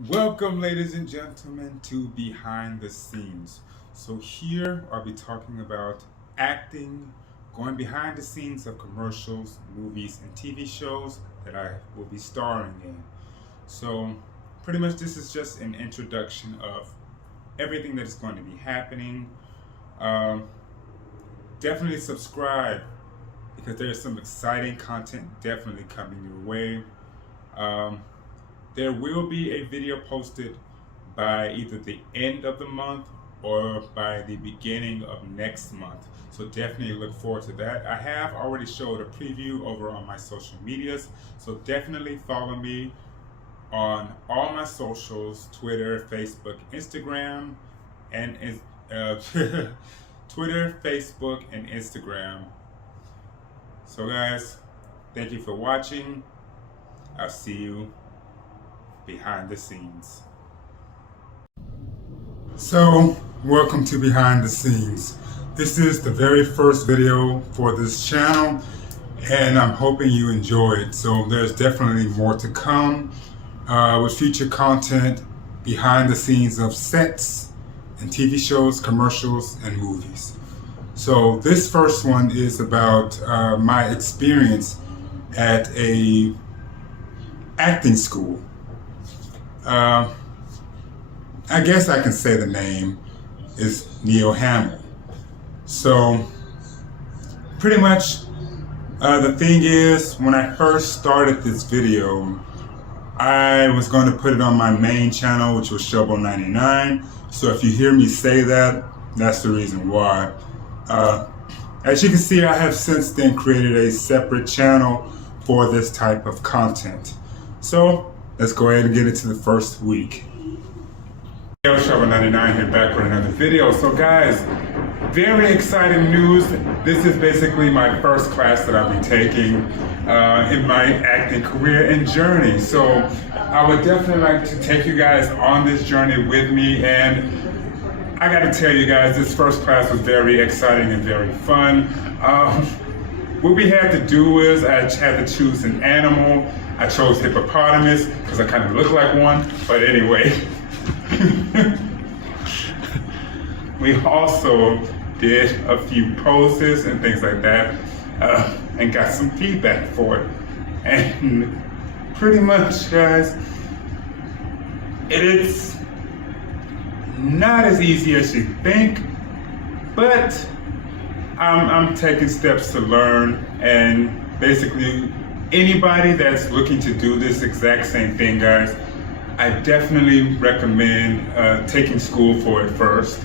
Welcome, ladies and gentlemen, to Behind the Scenes. So, here I'll be talking about acting, going behind the scenes of commercials, movies, and TV shows that I will be starring in. So, pretty much, this is just an introduction of everything that is going to be happening. Um, Definitely subscribe because there's some exciting content definitely coming your way. Um, there will be a video posted by either the end of the month or by the beginning of next month. So definitely look forward to that. I have already showed a preview over on my social medias. So definitely follow me on all my socials, Twitter, Facebook, Instagram, and Twitter, Facebook, and Instagram. So guys, thank you for watching. I'll see you behind the scenes. So, welcome to Behind the Scenes. This is the very first video for this channel, and I'm hoping you enjoy it. So there's definitely more to come with future content behind the scenes of sets and TV shows, commercials, and movies. So this first one is about my experience at a acting school. I guess I can say the name is Neil Hamill. So pretty much the thing is, when I first started this video, I was going to put it on my main channel, which was Shobo 99. So if you hear me say that, that's the reason why. As you can see, I have since then created a separate channel for this type of content. So let's go ahead and get into the first week. Yo, Shobo 99 here, back with another video. So guys, very exciting news. This is basically my first class that I'll be taking in my acting career and journey. So I would definitely like to take you guys on this journey with me, and I gotta tell you guys, this first class was very exciting and very fun. What we had to do is I had to choose an animal. I chose hippopotamus because I kind of look like one, but anyway. We also did a few poses and things like that, and got some feedback for it. And pretty much, guys, it's not as easy as you think, but I'm taking steps to learn, and basically anybody that's looking to do this exact same thing, guys, I definitely recommend taking school for it first,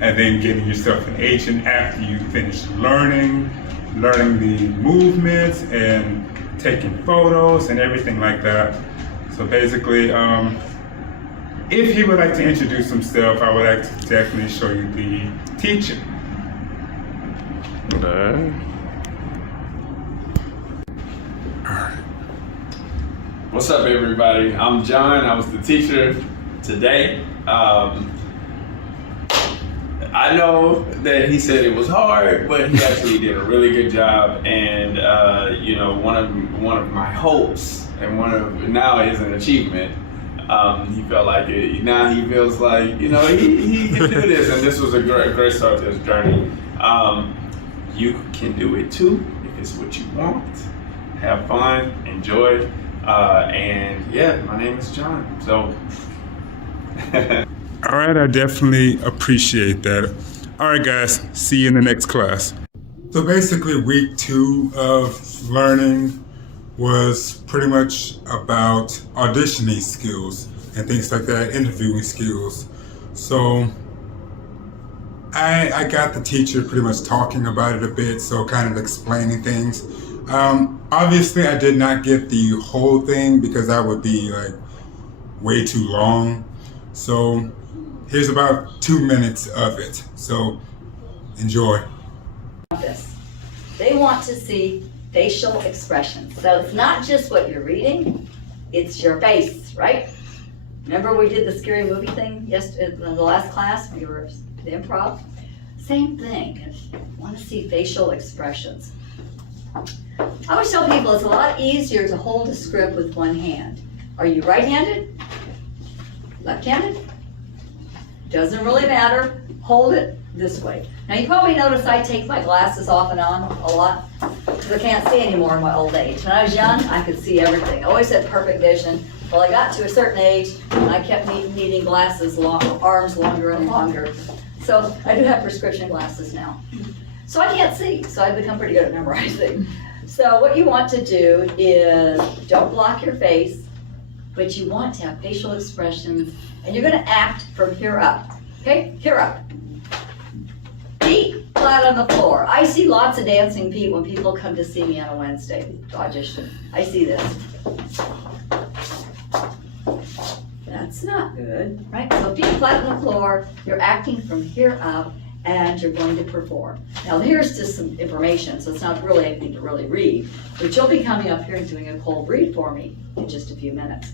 and then getting yourself an agent after you finish learning the movements and taking photos and everything like that. So basically, if he would like to introduce himself, I would like to definitely show you the teacher. What's up, everybody? I'm John. I was the teacher today. I know that he said it was hard, but he actually did a really good job. And you know, one of my hopes, and now is an achievement. He felt like it. Now he feels like, you know, he can do this, and this was a great start to his journey. You can do it too if it's what you want. Have fun, enjoy. And yeah, my name is John. So. All right, I definitely appreciate that. All right, guys, see you in the next class. So basically, week 2 of learning was pretty much about auditioning skills and things like that, interviewing skills. So I got the teacher pretty much talking about it a bit, so kind of explaining things. Obviously, I did not get the whole thing because that would be like way too long. So here's about 2 minutes of it. So enjoy. They want to see facial expressions. So it's not just what you're reading, it's your face, right? Remember we did the scary movie thing yesterday in the last class when you were the improv? Same thing. Want to see facial expressions. I always tell people it's a lot easier to hold a script with one hand. Are you right-handed? Left-handed? Doesn't really matter. Hold it this way. Now you probably notice I take my glasses off and on a lot because I can't see anymore in my old age. When I was young, I could see everything. I always had perfect vision. Well, I got to a certain age and I kept needing glasses, arms longer and longer. So I do have prescription glasses now. So I can't see, so I've become pretty good at memorizing. So what you want to do is don't block your face, but you want to have facial expressions, and you're going to act from here up. Okay, here up. Feet flat on the floor. I see lots of dancing feet when people come to see me on a Wednesday to audition. I see this. That's not good, right? So feet flat on the floor, you're acting from here up, and you're going to perform. Now here's just some information, so it's not really anything to really read, but you'll be coming up here and doing a cold read for me in just a few minutes.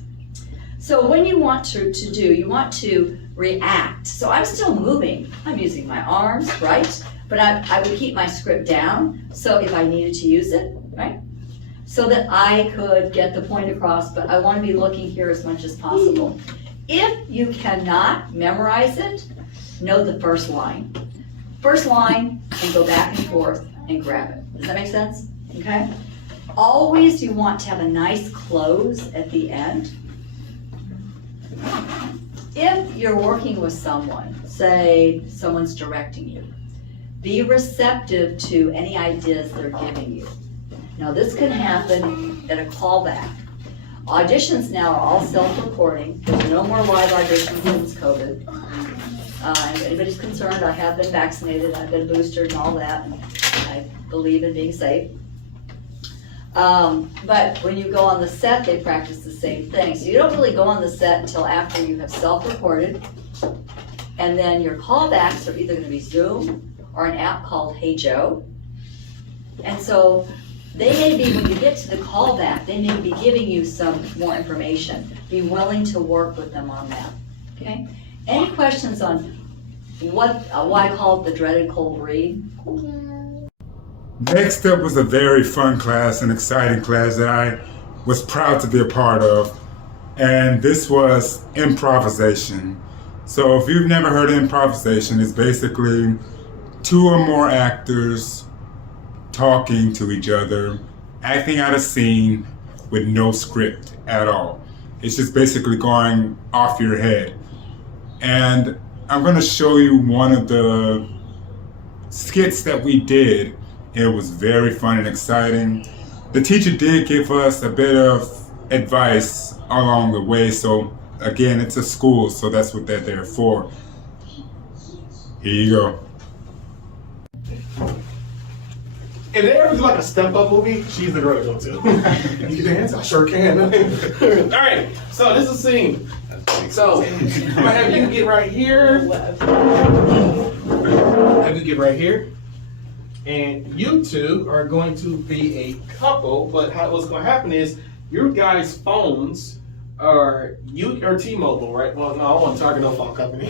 So when you want to do, you want to react. So I'm still moving. I'm using my arms, right? But I would keep my script down, so if I needed to use it, right? So that I could get the point across, but I want to be looking here as much as possible. If you cannot memorize it, know the first line. First line, and go back and forth and grab it. Does that make sense? Okay? Always you want to have a nice close at the end. If you're working with someone, say someone's directing you, be receptive to any ideas they're giving you. Now this can happen at a callback. Auditions now are all self-recording. There's no more live auditions since COVID. If anybody's concerned, I have been vaccinated, I've been boosted and all that, and I believe in being safe. But when you go on the set, they practice the same thing. So you don't really go on the set until after you have self-recorded, and then your callbacks are either going to be Zoom or an app called Hey Joe. And so they may be, when you get to the callback, they may be giving you some more information. Be willing to work with them on that, okay? Any questions on why I call it the dreaded cold read? Next up was a very fun class, an exciting class that I was proud to be a part of. And this was improvisation. So if you've never heard of improvisation, it's basically two or more actors talking to each other, acting out a scene with no script at all. It's just basically going off your head. And I'm going to show you one of the skits that we did. It was very fun and exciting. The teacher did give us a bit of advice along the way. So again, it's a school, so that's what they're there for. Here you go. If there ever was like a Step Up movie, she's the girl to go to. You can dance? I sure can. All right, so this is a scene. So I'm gonna have you get right here. Have you get right here. And you two are going to be a couple, but what's gonna happen is your guys' phones are T-Mobile, right? Well, no, I want to target no phone company.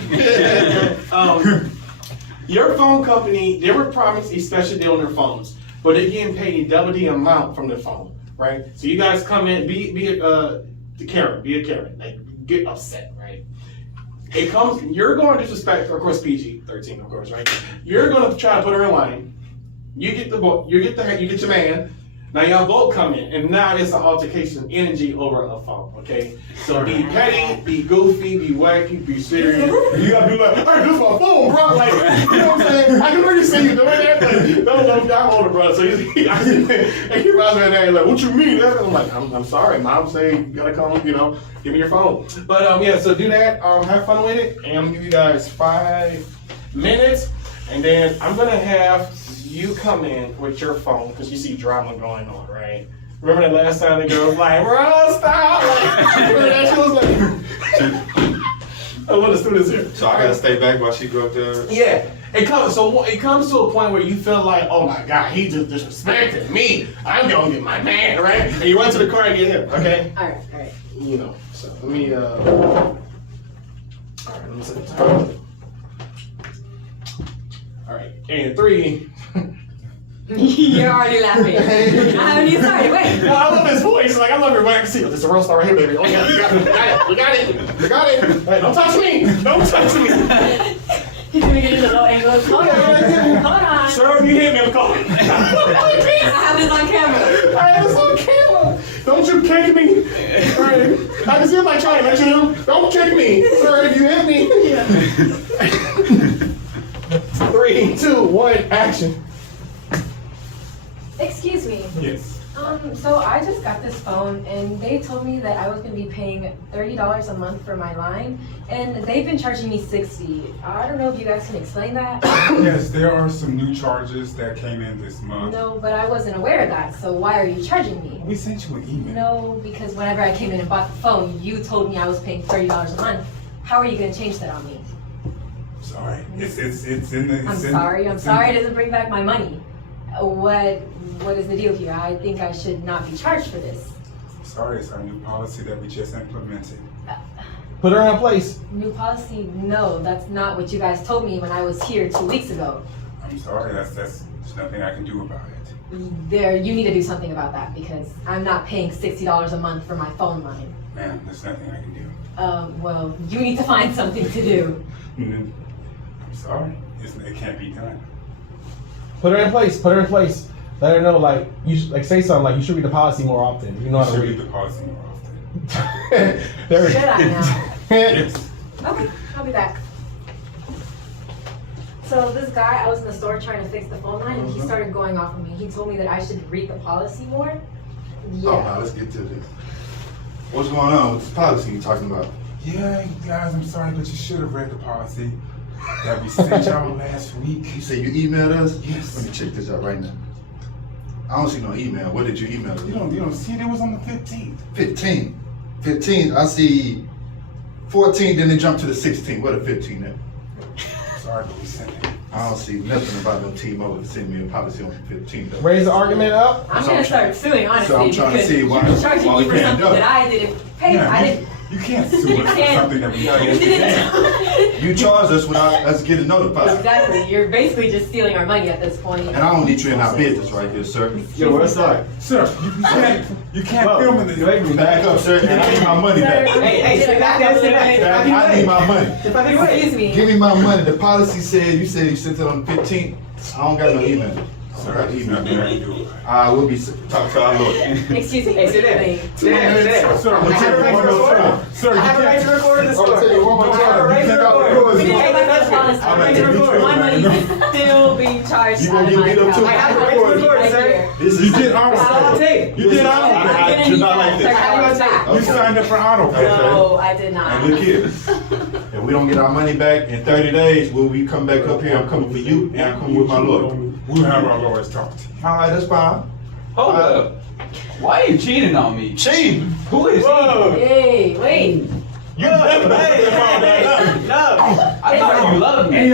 Your phone company, they were promised a special deal on their phones, but they're getting paid double the amount from their phone, right? So you guys come in, be a Karen, like get upset, right? It comes, you're going to disrespect, of course, PG-13, of course, right? You're going to try to put her in line. You get your man. Now y'all both come in, and now it's an altercation energy over a phone, okay? So be petty, be goofy, be wacky, be serious. You gotta be like, hey, this is my phone, bro. Like, you know what I'm saying? I can really see you doing that. Like, no, I'm older, bro. So he reminds me of that, like, what you mean? I'm like, I'm sorry, mom say you gotta come, give me your phone. But yeah, so do that, have fun with it, and I'm gonna give you guys 5 minutes, and then I'm gonna have you come in with your phone because you see drama going on, right? Remember that last time the girl was like, bro, stop! Like, remember that? She was like, I want the students here. So I gotta stay back while she go up there? Yeah. It comes to a point where you feel like, oh my God, he just disrespected me. I'm gonna get my man, right? And you run to the car and get him, okay? All right. So let me, all right, let me set the time. All right, and 3, You're already laughing. I haven't even started. Wait. No, I love his voice. Like, I love your voice. See, this is a real star right here, baby. Oh, yeah, we got it. We got it. We got it. Hey, don't touch me. Don't touch me. He's gonna get into low angles. Hold on. Sir, you hit me. I'm calling. I have this on camera. I have this on camera. Don't you kick me. All right. I can see him like trying to let you know. Don't kick me. Sir, if you hit me. 3, 2, 1, action. Excuse me. Yes. So I just got this phone and they told me that I was gonna be paying $30 a month for my line, and they've been charging me $60. I don't know if you guys can explain that. Yes, there are some new charges that came in this month. No, but I wasn't aware of that, so why are you charging me? We sent you an email. No, because whenever I came in and bought the phone, you told me I was paying $30 a month. How are you gonna change that on me? Sorry. It's in the. I'm sorry. It doesn't bring back my money. What is the deal here? I think I should not be charged for this. Sorry, it's our new policy that we just implemented. Put her in place. New policy? No, that's not what you guys told me when I was here 2 weeks ago. I'm sorry, there's nothing I can do about it. You need to do something about that because I'm not paying $60 a month for my phone line. Ma'am, there's nothing I can do. Well, you need to find something to do. I'm sorry, it can't be done. Put her in place. Put her in place. Let her know, like, say something like, you should read the policy more often. You know how to Should read. read the policy more often. There we Should I now? Yes. Okay, I'll be back. So this guy, I was in the store trying to fix the phone line, and he started going off on me. He told me that I should read the policy more. Yeah. Oh, now let's get to this. What's going on with this policy you talking about? Yeah, guys, I'm sorry, but you should have read the policy that we sent y'all last week. You say you emailed us? Yes. Let me check this out right now. I don't see no email. What did you email us? You don't see it? It was on the 15th. 15, I see 14, then they jump to the 16. What a 15 there? Sorry, but we sent it. I don't see nothing about no T-Mobile to send me a policy on the 15 though. Raise the argument up. I'm gonna start suing, honestly, So I'm trying to because see why- you're charging why me we for can't something do it. that I didn't pay. Yeah, I didn't. You can't sue us for can't. something that we You did. didn't. You charged us without us getting notified. Exactly. You're basically just stealing our money at this point. And I don't need you in our business right here, sir. Yo, what's up? Sir, you can't film in this. Back up, sir, and I need my money back. Hey, sit back. I need my money. Excuse me. Give me my money. The policy said you sent it on the 15th. I don't got no email. I don't got There's email. nothing I can do. I will be talking to our lawyer. Excuse me. Hey, sit there. Sir, I'm gonna tell you one more time. Sir, you I have a right can't. to record this I'm gonna tell you one more I have a time. right You to cannot record. record We this. didn't make this policy. I'm gonna get beat up. My money is still being charged You out gonna of get my beat up account. too? I have a right to record, Right sir. here. This You is did auto It's all on pay. tape. You did auto I'm pay. gonna do need not like that this. $30 back. You signed up for auto pay. No, I did not. And look here, if we don't get our money back in 30 days, will we come back up here? I'm coming for you, and I'm coming with my lawyer. We'll have our lawyers talk to you. All right, that's fine. Hold up. Why are you cheating on me? Cheat. Who is he? Hey, wait. You definitely I thought you loved me.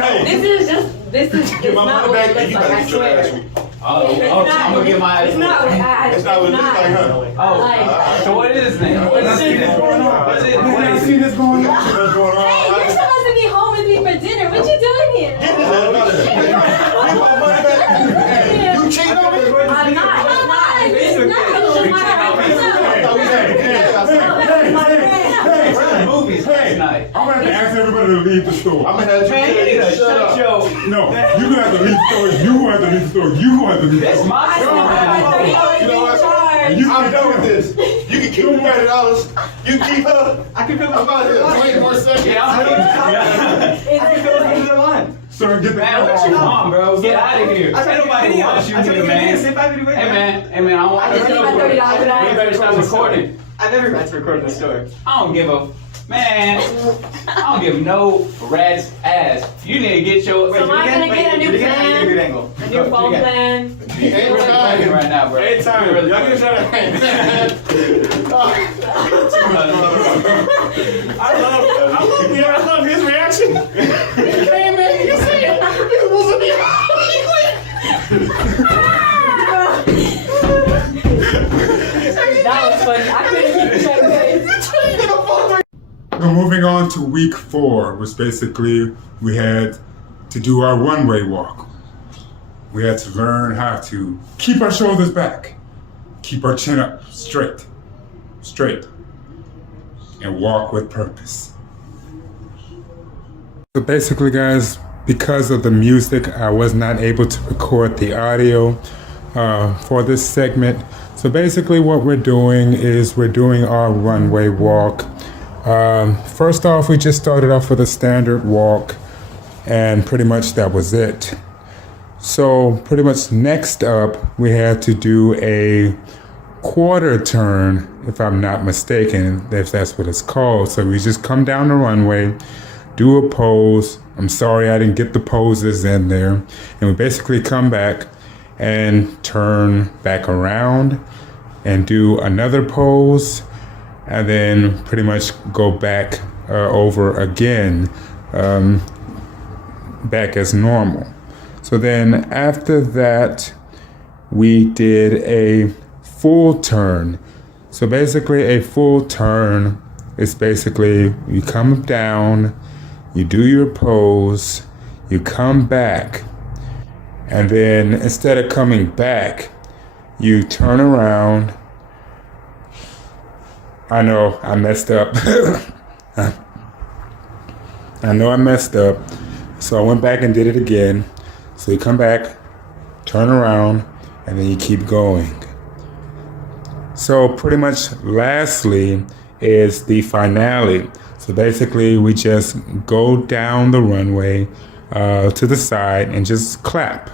This is Get my not money what back, it and looks you like, gotta I get your ass swear. week. I'm gonna get my. It's not. It's not what it looks like, huh? Oh, so what is this then? What is this? What is it? Man, What I is see it? this going on. What's going on? Hey, you're supposed to be home with me for dinner. What you doing here? Get this out of here. Get my money back. You cheating on me? I'm not. It's not. It's not. It's my Movies last night. I'm gonna have to ask everybody to leave the store. I'm gonna have Man, you need you to shut shut up. your. No, you're gonna have to leave the store. You gonna have to leave the store. You gonna have to leave the That's store. my story. You know what? And you I'm done with this. You can keep the $30. You can keep her. I can feel I'm out here. 20 more seconds. Yeah, I'm Sir, get the Man, what you want, bro? Get out of here. Ain't nobody wants you here, man. Hey, man, I want I just need my $30 back. You better stop recording. I've never got to record this story. I don't give a man. I don't give no rat's ass. You need to get your. So am I gonna get a new plan? Good angle. A new phone plan? You're talking right now, bro. Hey, time. You're really Y'all can shut up. I love his reaction. Hey, man, you see it? He's supposed to be That was funny. I couldn't keep track of it. We're moving on to week 4, which basically we had to do our one-way walk. we had to learn how to keep our shoulders back, keep our chin up straight, and walk with purpose. So basically, guys, because of the music, I was not able to record the audio for this segment. So basically what we're doing is we're doing our runway walk. First off, we just started off with a standard walk, and pretty much that was it. So pretty much next up, we had to do a quarter turn, if I'm not mistaken, if that's what it's called. So we just come down the runway, do a pose. I'm sorry I didn't get the poses in there. And we basically come back and turn back around and do another pose, and then pretty much go back over again, back as normal. So then after that, we did a full turn. So basically a full turn is basically you come down, you do your pose, you come back, and then instead of coming back, you turn around. I know I messed up. I know I messed up. So I went back and did it again. So you come back, turn around, and then you keep going. So pretty much lastly is the finale. So basically we just go down the runway to the side and just clap.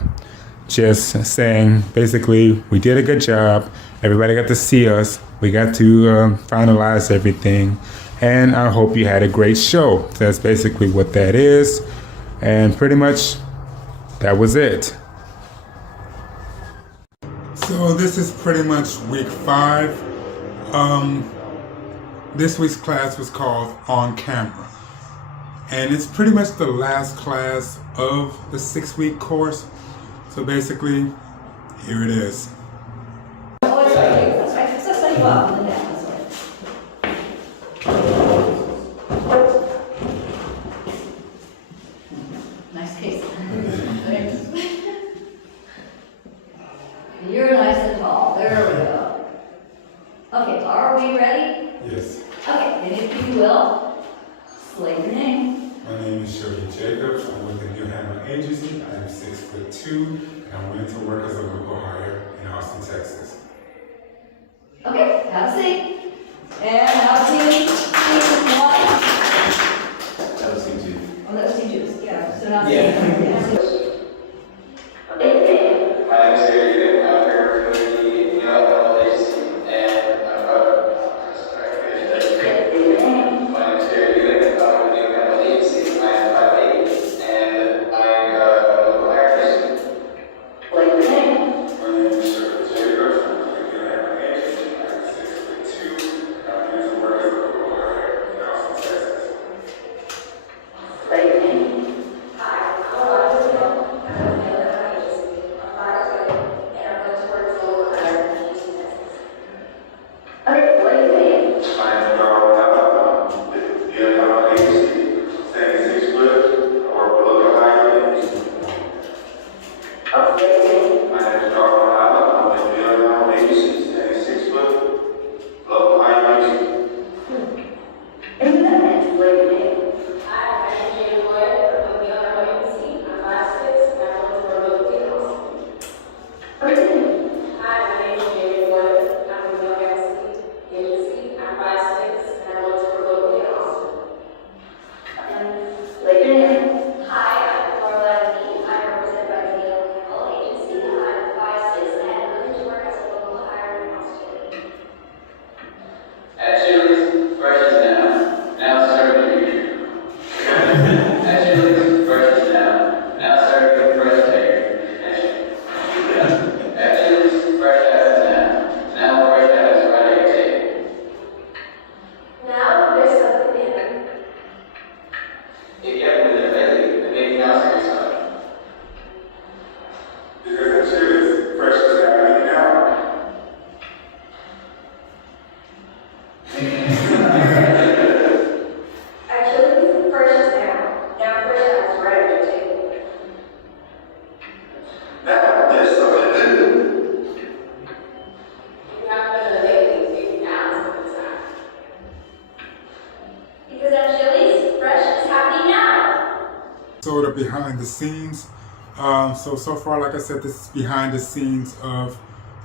Just saying basically we did a good job. Everybody got to see us. We got to finalize everything. And I hope you had a great show. That's basically what that is. And pretty much that was it. So this is pretty much week 5. This week's class was called On Camera. And it's pretty much the last class of the 6-week course. So basically, here it is. Oh, it's right. That's right. So say you up and then down. Nice case. You're nice and tall. There we go. Okay, are we ready? Yes. Okay, and if you will, slate your name. My name is Shirley Jacobs. I'm with the New Hammer Agency. I am 6'2", and I'm willing to work as a local hire in Austin, Texas. Okay, have a seat. And have a seat. Seat 1. That was easy. Oh, that was seat 2. Yeah, so now Yeah. seat 3. My name is David. I'm here for the New Agency, and I'm my name is David. I'm with the New Agency. I am 5'8", and I'm a local hire. What's your name? My name is Shirley Jacobs. I'm with the New Hammer Agency. I'm 6'2", and I'm willing to work as a local hire in Austin, Texas. Sort of behind the scenes. So far, like I said, this is behind the scenes of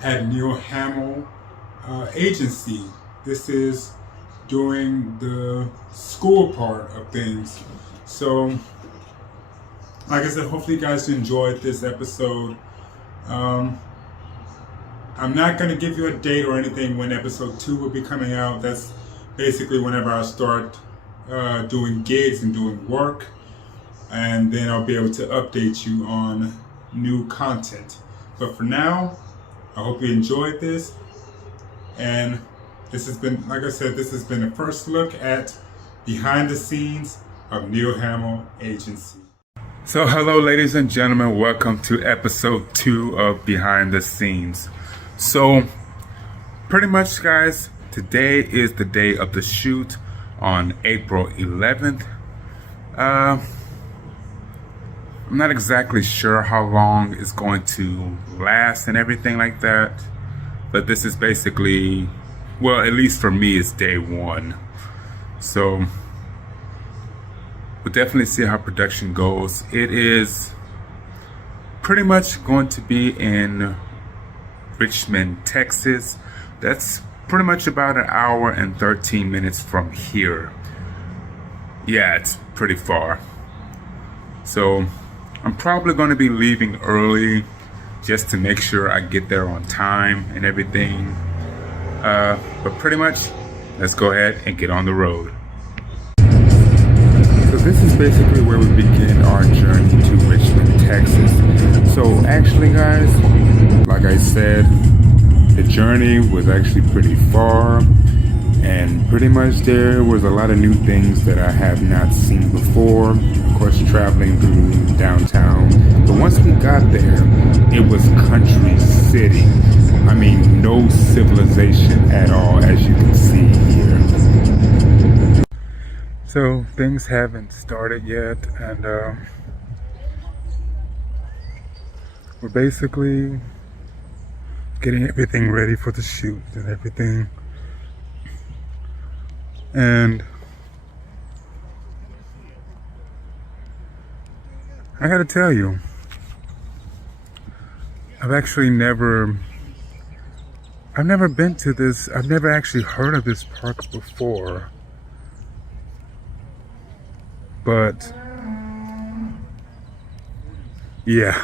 at Neil Hamill agency. This is doing the school part of things. So, like I said, hopefully you guys enjoyed this episode. I'm not going to give you a date or anything when episode 2 will be coming out. That's basically whenever I start doing gigs and doing work. And then I'll be able to update you on new content. But for now, I hope you enjoyed this. And this has been, like I said, this has been the first look at behind the scenes of Neil Hamill Agency. So hello ladies and gentlemen, welcome to episode 2 of Behind the Scenes. So pretty much guys, today is the day of the shoot on April 11th. I'm not exactly sure how long it's going to last and everything like that, but this is basically, well, at least for me, it's day 1. So we'll definitely see how production goes. It is pretty much going to be in Richmond, Texas. That's pretty much about an hour and 13 minutes from here. Yeah, it's pretty far. So I'm probably going to be leaving early just to make sure I get there on time and everything. But pretty much, let's go ahead and get on the road. So this is basically where we begin our journey to Richmond, Texas. So actually guys, like I said, the journey was actually pretty far. And pretty much there was a lot of new things that I have not seen before. Of course, traveling through downtown. But once we got there, it was country city. I mean, no civilization at all, as you can see here. So things haven't started yet, and we're basically getting everything ready for the shoot and everything. And I gotta tell you, I've never been to this, I've never actually heard of this park before. But yeah.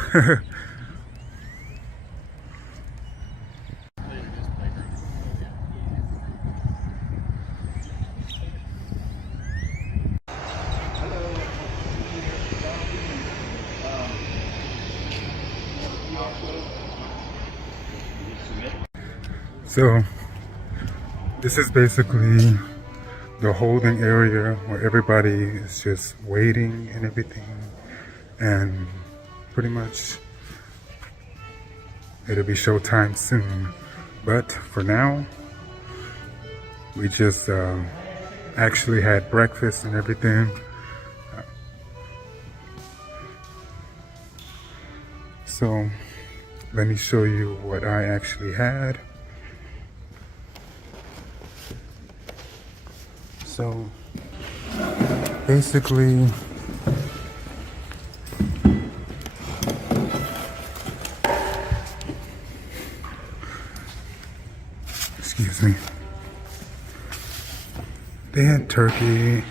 So this is basically the holding area where everybody is just waiting and everything, and pretty much it'll be showtime soon. But for now, we just actually had breakfast and everything. So let me show you what I actually had. So basically, excuse me, they had turkey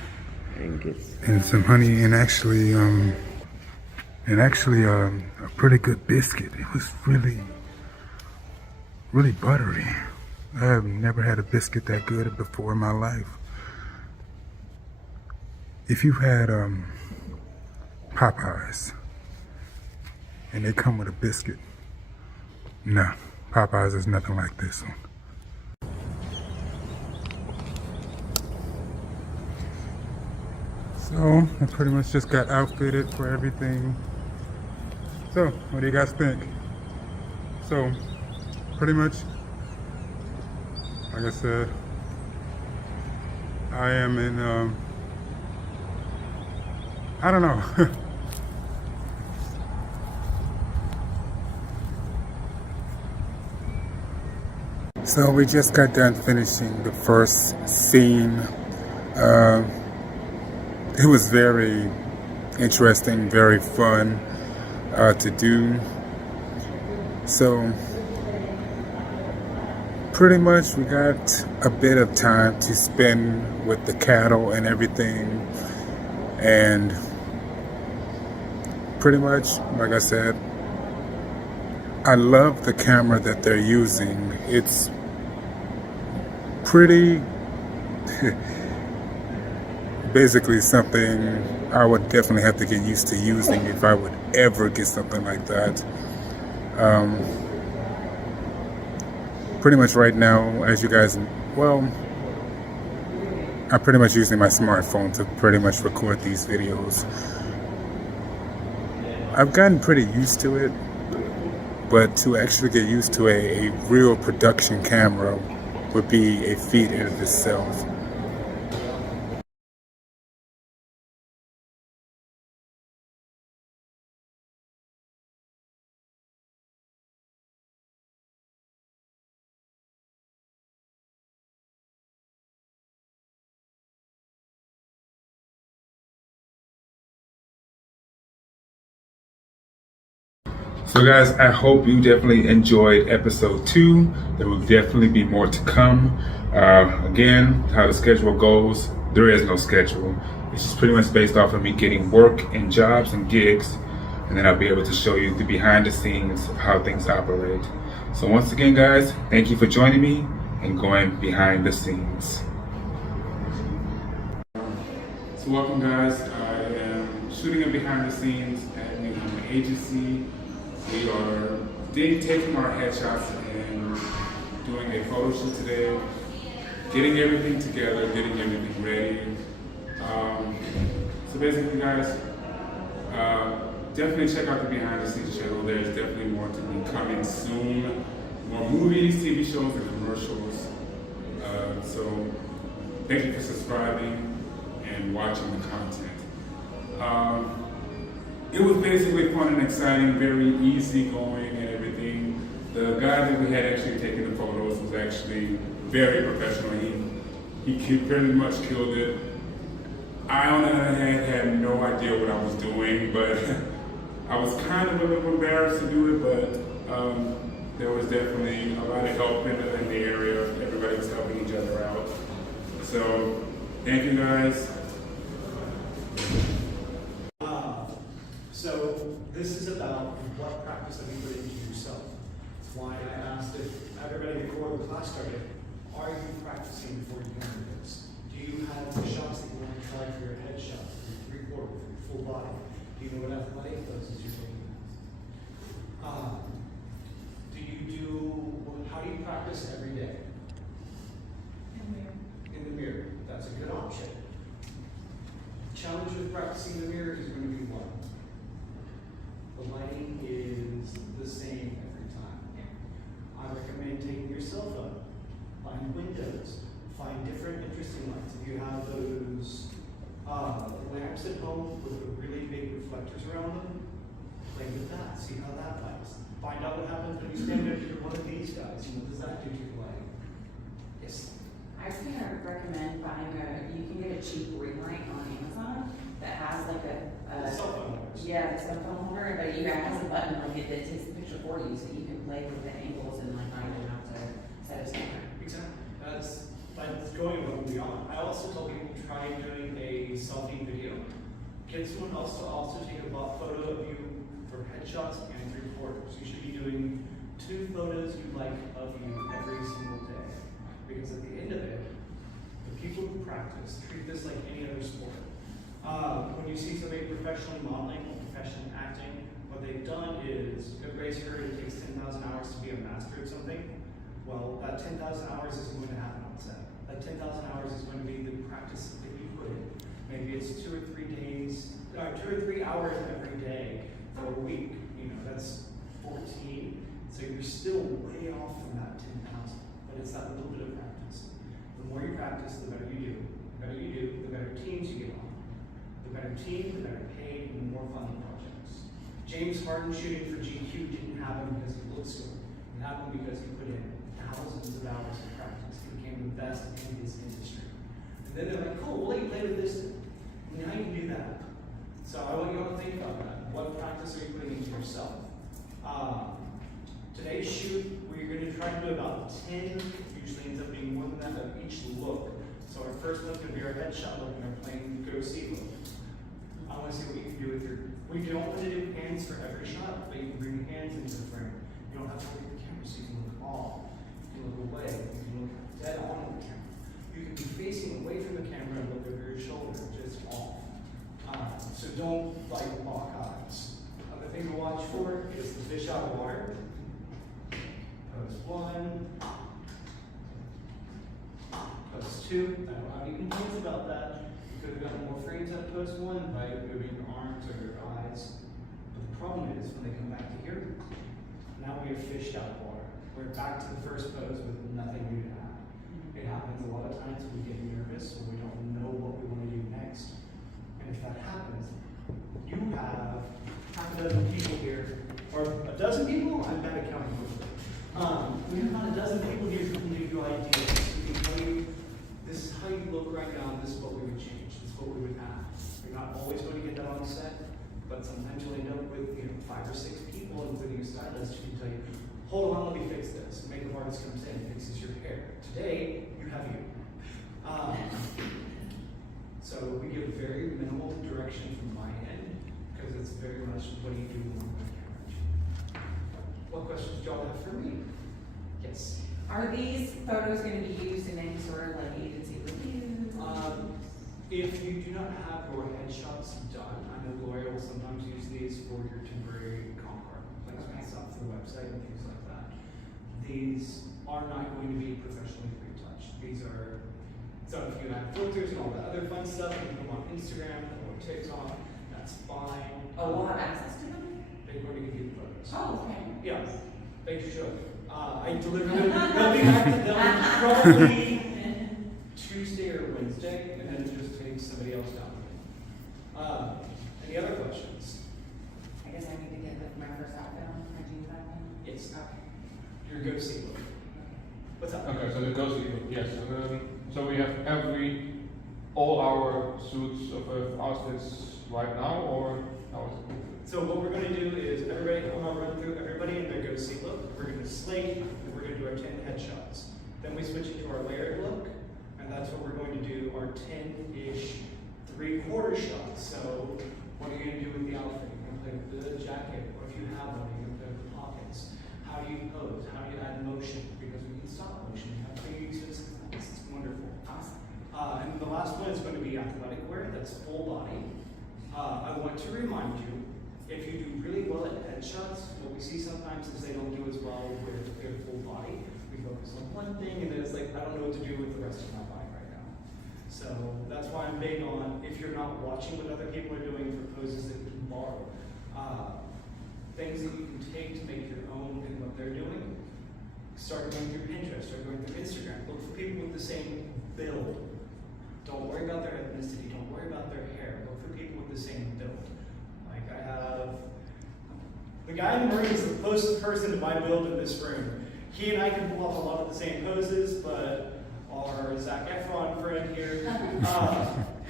and some honey and actually a pretty good biscuit. It was really buttery. I have never had a biscuit that good before in my life. If you've had Popeyes and they come with a biscuit, no, Popeyes is nothing like this one. So I pretty much just got outfitted for everything. So what do you guys think? So pretty much, like I said, I am in I don't know. So we just got done finishing the first scene. It was very interesting, very fun to do. So pretty much we got a bit of time to spend with the cattle and everything, and pretty much, like I said, I love the camera that they're using. It's pretty basically something I would definitely have to get used to using if I would ever get something like that. Pretty much right now, as you guys, well, I'm pretty much using my smartphone to pretty much record these videos. I've gotten pretty used to it, but to actually get used to a real production camera would be a feat in of itself. So guys, I hope you definitely enjoyed episode 2. There will definitely be more to come. Again, how the schedule goes, there is no schedule. It's just pretty much based off of me getting work and jobs and gigs, and then I'll be able to show you the behind the scenes of how things operate. So once again guys, thank you for joining me and going behind the scenes. So welcome guys, I am shooting in behind the scenes at New Home Agency. We are taking our headshots and doing a photo shoot today, getting everything together, getting everything ready. So basically guys, definitely check out the behind the scenes channel. There's definitely more to be coming soon. More movies, TV shows, and commercials. So thank you for subscribing and watching the content. It was basically fun and exciting, very easy going and everything. The guy that we had actually taken the photos was actually very professional. He pretty much killed it. I, on the other hand, had no idea what I was doing, but I was kind of a little embarrassed to do it, but there was definitely a lot of help in the area. Everybody was helping each other out. So, thank you guys. So this is about what practice have you put into yourself. That's why I asked if everybody before the class started, are you practicing before you come to this? Do you have the shots that you want to try for your headshot, for your three-quarter, for your full body? Do you know what athletic poses you're taking? How do you practice every day? In the mirror. That's a good option. Challenge with practicing the mirror is going to be what? The lighting is the same every time. I recommend taking your cell phone, find windows, find different interesting lights. If you have those lamps at home with the really big reflectors around them, play with that, see how that lights. Find out what happens when you stand under one of these guys, and what does that do to your lighting? Yes? I was going to recommend buying you can get a cheap ring light on Amazon that has like a cell phone holders. Yeah, the cell phone holder, but it has a button like it that takes the picture for you, so you can play with the angles and like find out how to set a camera. Exactly. That's going above and beyond. I also tell people to try doing a selfie video. Get someone else to also take a photo of you for headshots and three-quarters. You should be doing 2 photos you like of you every single day. Because at the end of it, the people who practice treat this like any other sport. When you see somebody professionally modeling or professionally acting, what they've done is, everybody's heard it takes 10,000 hours to be a master at something. Well, that 10,000 hours isn't going to happen on set. That 10,000 hours is going to be the practice that you put in. Maybe it's 2 or 3 days, 2 or 3 hours every day for a week. You know, that's 14. So you're still way off from that 10,000. But it's that little bit of practice. The more you practice, the better you do. The better you do, the better teams you get on. The better team, the better paid, and the more fun the projects. James Harden shooting for GQ didn't happen because he looks good. It happened because he put in thousands of hours of practice. He became the best in his industry. And then they're like, cool, we'll let you play with this. And how you can do that. So I want practice or are you putting into yourself? Today's shoot, we're going to try to do about 10, usually ends up being more than that, of each look. So our first one's going to be our headshot look and our plain go see look. I want to see what you can do with your, we don't want to do hands for every shot, but you can bring your hands into the frame. You don't have to look at the camera, so you can look off, you can look away, you can look dead on the camera. You can be facing away from the camera and look over your shoulder, just off. So don't like lock eyes. Other thing to watch for is the fish out of water. Pose 1. Pose 2. I don't have any complaints about that. You could have gotten more frames out of pose 1 by moving your arms or your eyes. But the problem is when they come back to here, now we have fished out of water. We're back to the first pose with nothing new to add. It happens a lot of times we get nervous or we don't know what we want to do next. And if that happens, you have half a dozen people here, or a dozen people, I'm bad at counting. We have about a dozen people here who can give you ideas. We can tell you, this is how you look right now, this is what we would change, this is what we would add. You're not always going to get that on set, but sometimes you'll end up with 5 or 6 people, including a stylist, who can tell you, hold on, let me fix this. Makeup artist comes in and fixes your hair. Today, you have you. So we give very minimal direction from my end, because it's very much what do you do on the camera. What questions do y'all have for me? Yes. Are these photos going to be used in any sort of like agency reviews? If you do not have your headshots done, I know Gloria will sometimes use these for your temporary comp card placements up for the website and things like that. These are not going to be professionally retouched. These are, so if you have filters and all that other fun stuff, you can put them on Instagram or TikTok, that's fine. Oh, we'll have access to them? They're going to give you the photos. Oh, okay. Yeah, they should. I delivered them. They'll be back to them probably Tuesday or Wednesday, and then just take somebody else down. Any other questions? I guess I need to get like my first outfit on, my jeans outfit. Yes. Okay. Your go-see look. What's up? Okay, so the go-see look, yes. So we have all our suits of outfits right now, or how is it? So what we're going to do is I'm going to run through everybody in their go-see look. We're going to slate, and we're going to do our 10 headshots. Then we switch into our layered look, and that's what we're going to do our 10-ish 3/4 shots. So what are you going to do with the outfit? You're going to play with the jacket, or if you have one, you're going to play with the pockets. How do you pose? How do you add motion? Because we can stop motion. We have 3D physics. It's wonderful. Awesome. And the last one is going to be athletic wear. That's full body. I want to remind you, if you do really well at headshots, what we see sometimes is they don't do as well with their full body. We focus on one thing and then it's like, I don't know what to do with the rest of my body right now. So that's why I'm big on, if you're not watching what other people are doing for poses that you can borrow, things that you can take to make your own in what they're doing. Start going through Pinterest, start going through Instagram. Look for people with the same build. Don't worry about their ethnicity, don't worry about their hair. Look for people with the same build. Like I have, the guy in the Marines is the closest person to my build in this room. He and I can pull off a lot of the same poses, but our Zac Efron friend here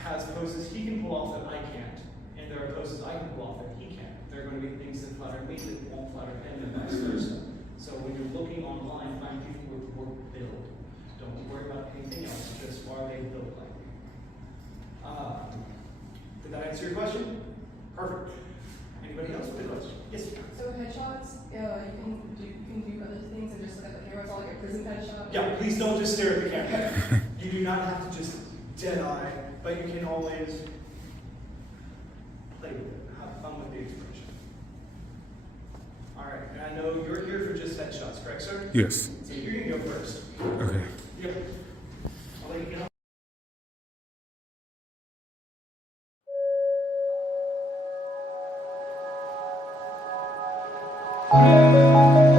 has poses he can pull off that I can't. And there are poses I can pull off that he can't. There are going to be things that flatter me that won't flatter him and vice versa. So when you're looking online, find people with more build. Don't worry about anything else, just are they built like you? Did that answer your question? Perfect. Anybody else with a question? Yes. So headshots, you can do other things and just look at the camera. It's all like a prison headshot. Yeah, please don't just stare at the camera. You do not have to just dead eye, but you can always play with it, have fun with the expression. All right, and I know you're here for just headshots, correct, sir? Yes. So you're gonna go first. Okay. Yep. I'll let you get on. Thank